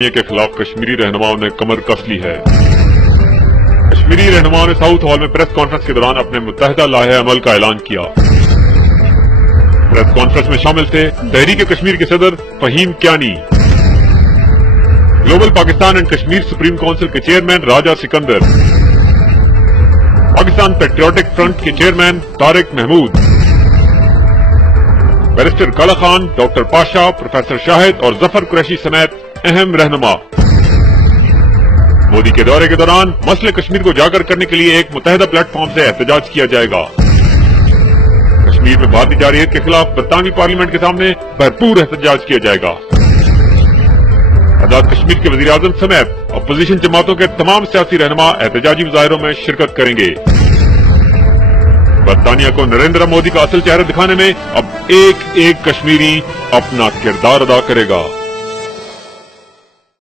کے خلاف کشمیری رہنماؤں نے کمر کس لی ہے۔ کشمیری رہنماؤں نے ساؤتھ ہال میں پریس کانفرنس کے دوران اپنے متحدہ لائحہ عمل کا اعلان کیا۔ پریس کانفرنس میں شامل تھے تحریک کشمیر کے صدر Fahim Kiani, global Pakistan and Kashmir supreme council کے chairman Raja Sikandar, Pakistan patriotic front کے chairman Tariq Mahmood, barrister Kala Khan, doctor Pasha, professor Shahid اور ظفر قریشی سمیت اہم رہنما۔ مودی کے دورے کے دوران مسئلہ کشمیر کو اجاگر کرنے کے لیے ایک متحدہ پلیٹ فارم سے احتجاج کیا جائے گا۔ کشمیر میں بھارتی جارحیت کے خلاف برطانوی پارلیمنٹ کے سامنے بھرپور احتجاج کیا جائے گا۔ آزاد کشمیر کے وزیر اعظم سمیت اپوزیشن جماعتوں کے تمام سیاسی رہنما احتجاجی مظاہروں میں شرکت کریں گے۔ برطانیہ کو نریندر مودی کا اصل چہرہ دکھانے میں اب ایک ایک کشمیری اپنا کردار ادا کرے گا۔